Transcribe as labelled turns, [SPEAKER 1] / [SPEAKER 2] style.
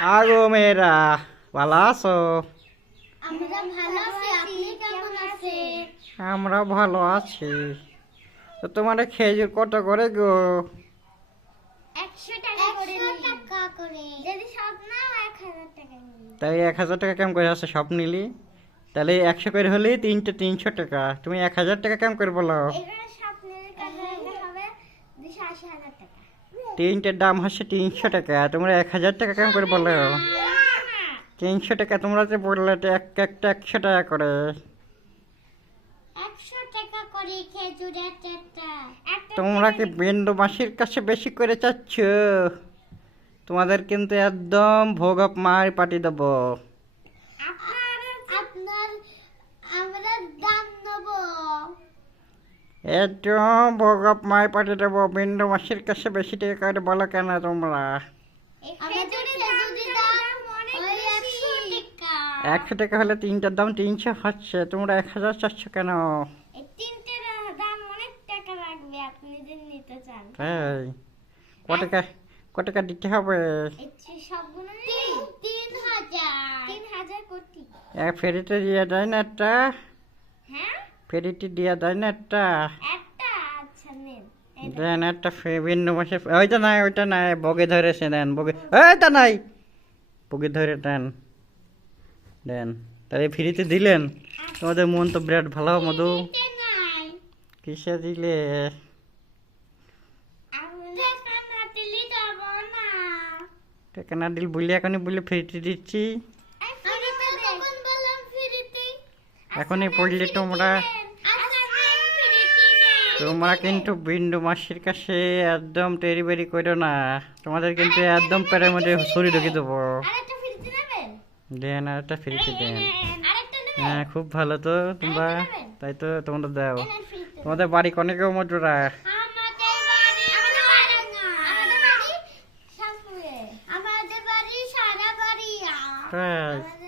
[SPEAKER 1] আগো মেয়েরা ভালো আছো?
[SPEAKER 2] আমরা ভালো আছি আপনি কেমন আছেন?
[SPEAKER 1] আমরা ভালো আছি। তো তোমার খেজুর কত করে গো? তাই এক হাজার টাকা কেমন করে আছে সব নিলি? তাহলে একশো করে হলে তিনটে তিনশো টাকা। তুমি এক হাজার টাকা কেমন করে বলো
[SPEAKER 2] এখানে সব নিলে কাছে হবে দুশো আশি হাজার টাকা
[SPEAKER 1] তিনটের দাম হচ্ছে তিনশো টাকা তোমরা এক হাজার টাকা কেমন করে বলো তিনশো টাকা তোমরা যে বললে এক একটা একশো টাকা করে। তোমরা কি বিন্দু মাসির কাছে বেশি করে চাচ্ছ? তোমাদের কিন্তু একদম ভোগ মার পাঠিয়ে দেবো
[SPEAKER 2] আপনার আপনার আমরা দাম নেব
[SPEAKER 1] একদম ভোগ অফ মার পাঠিয়ে দেবো বিন্দু মাসির কাছে বেশি টাকা করে বলো কেন তোমরা
[SPEAKER 2] একশো টাকা
[SPEAKER 1] হলে তিনটার দাম তিনশো হচ্ছে তোমরা এক হাজার চারশো কেন
[SPEAKER 2] এই তিনটের দাম অনেক টাকা লাগবে আপনি যদি নিতে চান
[SPEAKER 1] তাই ক টাকা ক টাকা দিতে হবে ফেরিতে দিয়ে দেয় না একটা
[SPEAKER 2] হ্যাঁ
[SPEAKER 1] ফেরিতে দিয়ে দেয় না একটা
[SPEAKER 2] আচ্ছা
[SPEAKER 1] দেন একটা বিন্দু মাসে ওইটা নাই ওইটা নাই বগে ধরেছে দেন বগে ওইটা নাই। বগে ধরে দেন দেন। তাহলে ফ্রিতে দিলেন। তোমাদের মন তো বিরাট ভালো মধু। কিসে দিলে?
[SPEAKER 2] টাকা দিলে
[SPEAKER 1] বলি এখনই বলে ফ্রিতে দিচ্ছি। এখনই পড়লে তোমরা। তোমরা কিন্তু বিন্দু মাসির কাছে একদম টেরি বেরি করো না। তোমাদের কিন্তু একদম পেটের মধ্যে ছুরি ঢুকে দেবো।
[SPEAKER 2] আরেকটা
[SPEAKER 1] দেন আর একটা ফ্রিতে দেন হ্যাঁ খুব ভালো তো তোমরা। তাই তো তোমরা দাও। তোমাদের বাড়ি কনেকে মজুরা?
[SPEAKER 2] বাড়ি সারা বাড়ি আমাদের